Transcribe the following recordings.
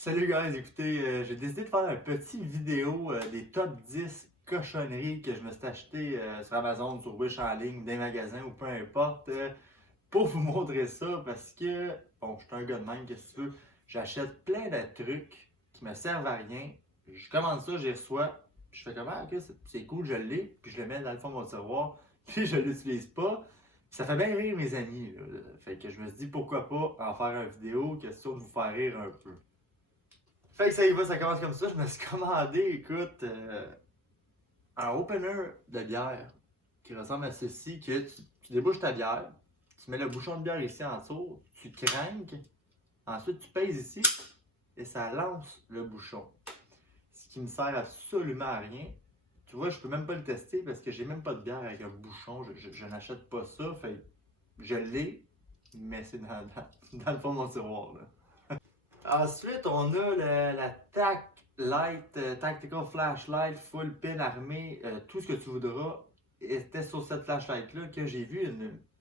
Salut guys, écoutez, j'ai décidé de faire une petite vidéo des top 10 cochonneries que je me suis acheté sur Amazon, sur Wish en ligne, des magasins ou peu importe, pour vous montrer ça parce que, bon, je suis un gars de même, qu'est-ce que tu veux, j'achète plein de trucs qui me servent à rien, je commande ça, j'y reçois, puis je fais comme, ah, ok, c'est cool, je l'ai, puis je le mets dans le fond de mon tiroir, puis je l'utilise pas. Ça fait bien rire mes amis, là. Fait que je me suis dit pourquoi pas en faire une vidéo, question de vous faire rire un peu. Fait que ça y va, ça commence comme ça. Je me suis commandé, écoute, un opener de bière qui ressemble à ceci, que tu débouches ta bière, tu mets le bouchon de bière ici en dessous, tu craques, ensuite tu pèses ici et ça lance le bouchon. Ce qui ne sert absolument à rien. Tu vois, je peux même pas le tester parce que j'ai même pas de bière avec un bouchon. Je n'achète pas ça. Fait que je l'ai, mais c'est dans le fond de mon tiroir, là. Ensuite, on a la Light, Tactical Flashlight Full Pin armée, tout ce que tu voudras. C'était sur cette flashlight-là que j'ai vu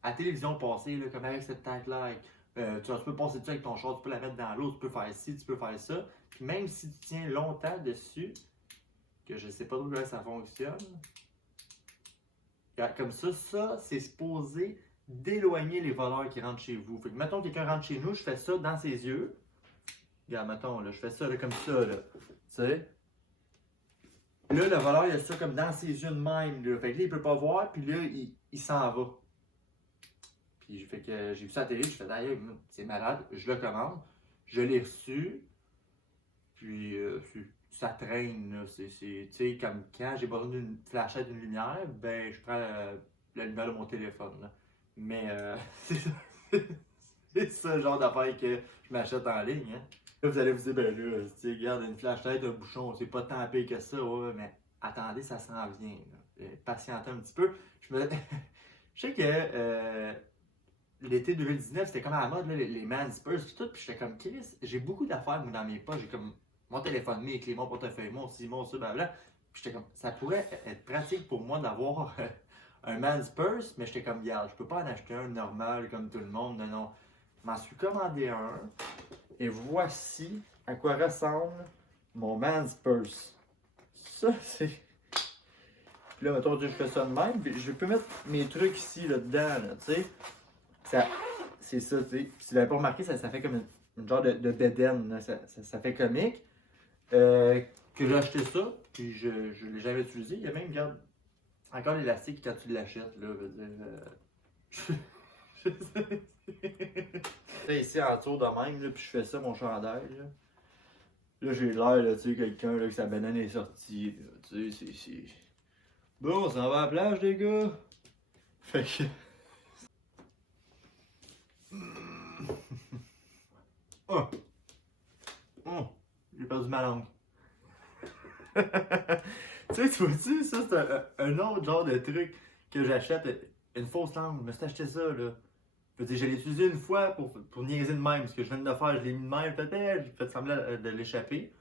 à la télévision passer, là, comme avec cette Taclight. Tu peux passer dessus avec ton char, tu peux la mettre dans l'eau, tu peux faire ci, tu peux faire ça. Puis même si tu tiens longtemps dessus, que je sais pas trop comment ça fonctionne, comme ça, c'est supposé d'éloigner les voleurs qui rentrent chez vous. Fait que mettons quelqu'un rentre chez nous, je fais ça dans ses yeux. Regarde, mettons, là, je fais ça là, comme ça, là. Tu sais? Là, le voleur, il a ça comme dans ses yeux de même, là. Fait que là, il peut pas voir, puis là, il s'en va. Puis fait que j'ai vu ça à la télé, je fais d'ailleurs, c'est malade, je le commande. Je l'ai reçu, puis ça traîne, là. Tu sais, comme quand j'ai besoin d'une flashette, d'une lumière, ben, je prends la lumière de mon téléphone, là. Mais c'est ça le genre d'affaire que je m'achète en ligne, hein. Là, vous allez vous dire, ben là, tu regarde, une flashlight, un bouchon, c'est pas tant pire que ça, ouais, mais attendez, ça s'en vient, là. Patientez un petit peu. Je sais que l'été 2019, c'était comme à la mode, là, les Man's Purse pis tout, puis j'étais comme, Chris, j'ai beaucoup d'affaires, moi, dans mes poches, j'ai comme mon téléphone, mes clés, mon portefeuille, mon ci, mon ça, blablabla. Puis j'étais comme, ça pourrait être pratique pour moi d'avoir un Man's Purse, mais j'étais comme, regarde, je peux pas en acheter un normal comme tout le monde, non, non. Je m'en suis commandé un. Et voici à quoi ressemble mon Man's Purse. Ça, c'est. Puis là, mettons, je fais ça de même. Puis je peux mettre mes trucs ici, là-dedans, là, tu sais. C'est ça, tu sais. Si tu l'avais pas remarqué, ça fait comme une genre de bédaine, là. Ça fait comique. Que j'ai acheté ça, puis je l'ai jamais utilisé. Il y a même, regarde, encore l'élastique quand tu l'achètes, là, veut dire. Je sais. Ici en tour de même, là, puis je fais ça, mon chandail. Là j'ai l'air, là, tu sais, quelqu'un, là, que sa banane est sortie. Là, tu sais, c'est. Bon, on s'en va à la plage, les gars. Fait que. Oh! Oh! J'ai perdu ma langue. Tu vois-tu, ça, c'est un autre genre de truc que j'achète. Une fausse langue. Je me suis acheté ça, là. Je veux dire, je l'ai utilisé une fois pour niaiser de même. Ce que je viens de faire, je l'ai mis de même. Peut-être, j'ai fait semblant de l'échapper.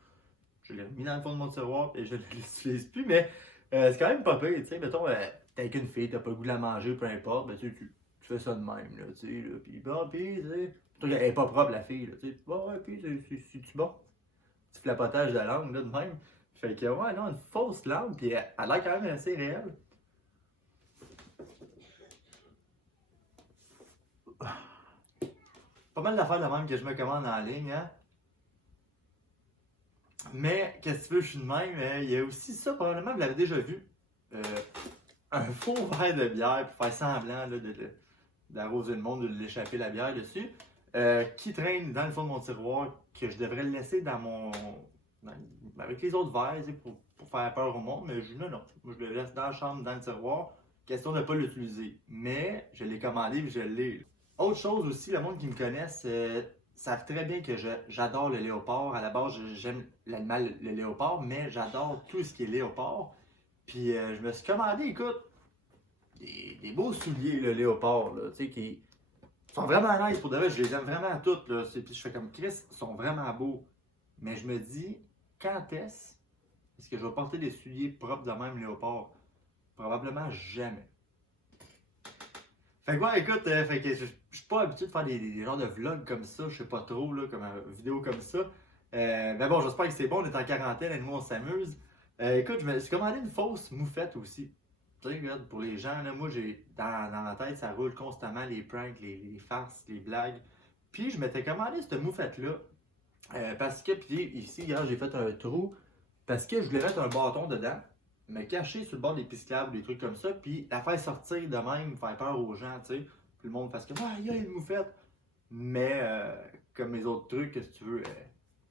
Je l'ai mis dans le fond de mon tiroir et je ne l'utilise plus. Mais c'est quand même pas pire. Tu sais, mettons, t'es avec une fille, t'as pas le goût de la manger, peu importe. Ben, tu fais ça de même, là. Tu sais, là. Puis bon, puis, tu sais. Elle est pas propre, la fille, là. Tu sais, bon, ouais, puis, c'est-tu bon? Petit flapotage de langue, là, de même. Fait que, ouais, non, une fausse langue, puis elle a l'air quand même assez réelle. Pas mal d'affaires de même que je me commande en ligne, hein. Mais, qu'est-ce que tu veux, je suis de même. Il y a aussi ça, probablement, vous l'avez déjà vu. Un faux verre de bière pour faire semblant là, d'arroser le monde, de l'échapper la bière dessus. Qui traîne dans le fond de mon tiroir, que je devrais le laisser avec les autres verres pour faire peur au monde. Mais non, non. Moi, je le laisse dans la chambre, dans le tiroir. Question de ne pas l'utiliser. Mais je l'ai commandé et je l'ai. Autre chose aussi, le monde qui me connaisse savent très bien que j'adore le léopard. À la base, j'aime l'animal, le léopard, mais j'adore tout ce qui est léopard. Puis je me suis commandé, écoute, des beaux souliers, le léopard, là, tu sais, qui sont vraiment nice pour de vrai. Je les aime vraiment toutes, là. Puis je fais comme Chris, ils sont vraiment beaux. Mais je me dis, quand est-ce que je vais porter des souliers propres de même léopard? Probablement jamais. Fait que ouais, écoute, fait que je suis pas habitué de faire des genres de vlogs comme ça, je sais pas trop, là, comme une vidéo comme ça. Mais bon, j'espère que c'est bon, on est en quarantaine et nous on s'amuse. Écoute, je me suis commandé une fausse moufette aussi. Tu sais, regarde, pour les gens, là, moi j'ai dans la tête, ça roule constamment les pranks, les farces, les blagues. Puis je m'étais commandé cette moufette-là. Parce que, puis ici, regarde, j'ai fait un trou. Parce que je voulais mettre un bâton dedans, me cacher sur le bord des pistes cyclables, des trucs comme ça, puis la faire sortir de même, faire peur aux gens, tu sais. Puis le monde fasse comme, ah, il y a une moufette. Mais comme les autres trucs, que si tu veux,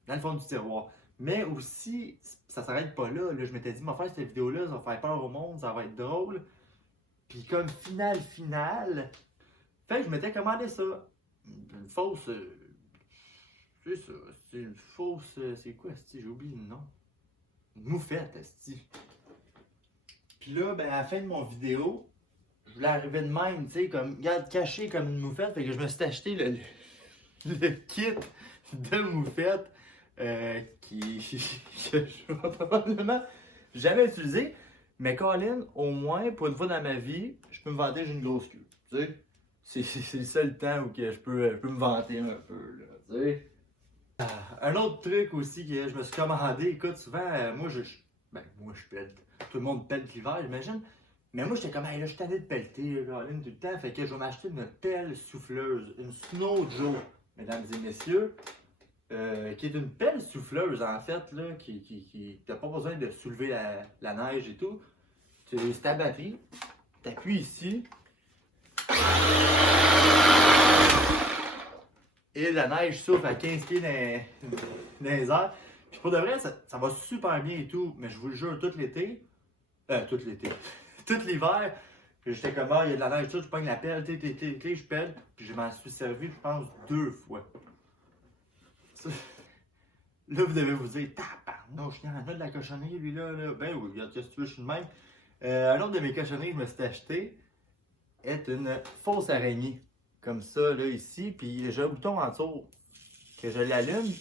dans le fond du tiroir. Mais aussi, ça s'arrête pas là. Là je m'étais dit, faire cette vidéo-là, ça va faire peur au monde, ça va être drôle. Puis comme final, fait que je m'étais commandé ça. Une fausse. C'est ça. C'est une fausse. C'est quoi, esti? J'ai oublié le nom. Une moufette, esti. Puis là, ben, à la fin de mon vidéo, je voulais arriver de même, tu sais, comme, regarde, caché comme une moufette. Fait que je me suis acheté le kit de moufette que je vais probablement jamais utiliser. Mais Colin, au moins, pour une fois dans ma vie, je peux me vanter, j'ai une grosse queue. Tu sais, c'est le seul temps où que je peux me vanter un peu, là, tu sais. Un autre truc aussi que je me suis commandé, écoute, souvent, moi je pète. Tout le monde pète l'hiver, j'imagine. Mais moi, j'étais comme, hey, là, je suis tanné de pelleter, Colin, tout le temps. Fait que je vais m'acheter une pelle souffleuse, une Snow Joe, mesdames et messieurs. Qui est une pelle souffleuse, en fait, là, qui t'as pas besoin de soulever la neige et tout. C'est ta batterie, t'appuies ici, et la neige souffle à 15 pieds dans les airs. Puis pour de vrai, ça va super bien et tout, mais je vous le jure, tout l'été, tout l'hiver, j'étais comme, ah, il y a de la neige, tout, je prends la pelle, je pelle, puis je m'en suis servi, je pense, 2 fois. Là, vous devez vous dire, tabarnouche, il y en a de la cochonnerie, lui, là. Ben oui, regarde, qu'est-ce que tu veux, je suis de même. Un autre de mes cochonneries que je me suis acheté est une fausse araignée. Comme ça, là, ici. Puis j'ai un bouton en dessous que je l'allume,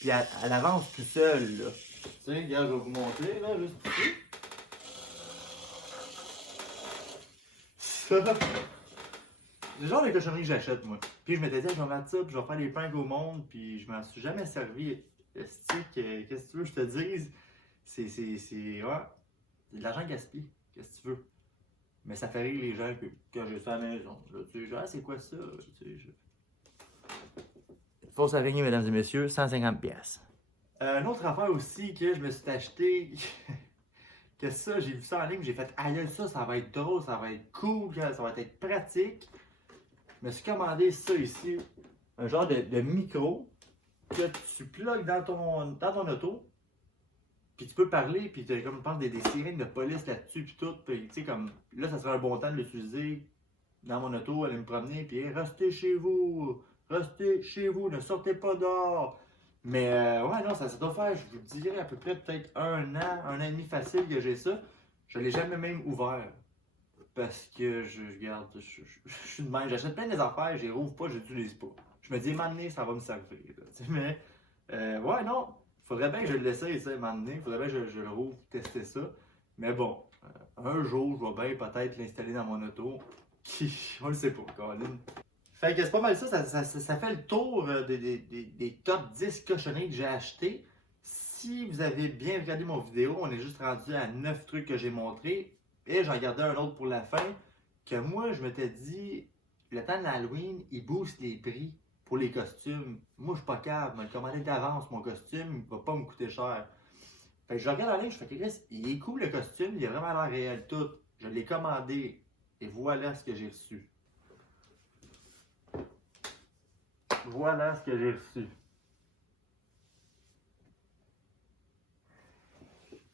puis elle avance tout seule, là. Tu sais, regarde, je vais vous montrer, là, juste ici. Ça, c'est le genre de cochonnerie que j'achète, moi. Puis je m'étais dit, je vais mettre ça, puis je vais faire les pranks au monde, puis je m'en suis jamais servi. Qu'est-ce que tu veux que je te dise? Ouais, c'est de l'argent gaspillé. Qu'est-ce que tu veux? Mais ça fait rire les gens quand j'ai ça à la maison. Là, tu sais, genre, c'est quoi ça? Tu sais, Fausse araignée, mesdames et messieurs, 150 pièces. Une autre affaire aussi que je me suis acheté, que ça, j'ai vu ça en ligne, j'ai fait, aïe, ça va être drôle, ça va être cool, ça va être pratique. Je me suis commandé ça ici, un genre de micro que tu plugues dans ton auto, puis tu peux parler, puis tu as comme je pense des sirènes de police là-dessus, puis tout. Puis tu sais, comme là, ça serait un bon temps de l'utiliser dans mon auto, aller me promener, puis hey, restez chez vous, ne sortez pas dehors. Mais ouais, non, ça doit faire, je vous dirais, à peu près peut-être un an et demi facile que j'ai ça. Je ne l'ai jamais même ouvert. Parce que je suis de même. J'achète plein des affaires, je les rouvre pas, je les utilise pas. Je me dis, m'amener, ça va me servir. Là, mais, ouais, non. Faudrait bien que je le laisse ça, m'amener. Faudrait bien que je le rouvre, tester ça. Mais bon, un jour, je vais bien peut-être l'installer dans mon auto. On le sait pas, Colin. Fait que c'est pas mal ça. Ça fait le tour des top 10 cochonneries que j'ai acheté. Si vous avez bien regardé mon vidéo, on est juste rendu à 9 trucs que j'ai montrés. Et j'en gardais un autre pour la fin, que moi, je m'étais dit, le temps de l'Halloween, il booste les prix pour les costumes. Moi, je suis pas capable, je me le commandé d'avance, mon costume, il va pas me coûter cher. Fait que je regarde en ligne, je fais que il est cool le costume, il a vraiment l'air réel, tout. Je l'ai commandé, et voilà ce que j'ai reçu. Voilà ce que j'ai reçu.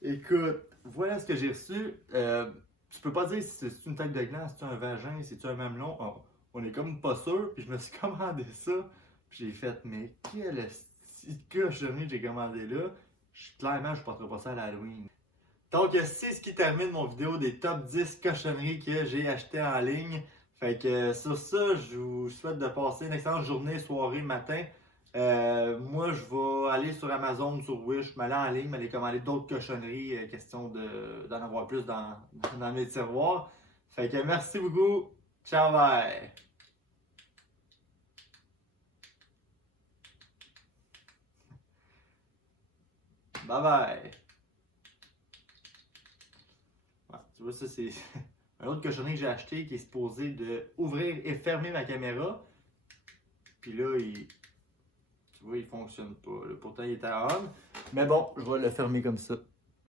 Écoute, voilà ce que j'ai reçu. Tu peux pas dire si c'est une tête de gland, si c'est un vagin, si c'est un mamelon. On est comme pas sûr. Puis je me suis commandé ça. Puis j'ai fait, mais quelle cochonnerie j'ai commandé là. Clairement, je ne porterai pas ça à l'Halloween. Donc, c'est ce qui termine mon vidéo des top 10 cochonneries que j'ai achetées en ligne. Fait que sur ça, je vous souhaite de passer une excellente journée, soirée, matin. Moi, je vais aller sur Amazon, sur Wish, m'aller en ligne, m'aller commander d'autres cochonneries, question d'en avoir plus dans mes tiroirs. Fait que merci beaucoup. Ciao, bye! Bye bye! Ouais, tu vois, ça c'est un autre cochonnerie que j'ai acheté qui est supposé de ouvrir et fermer ma caméra. Puis là, tu vois, il fonctionne pas. Là, pourtant, il était on. Mais bon, je vais le fermer comme ça.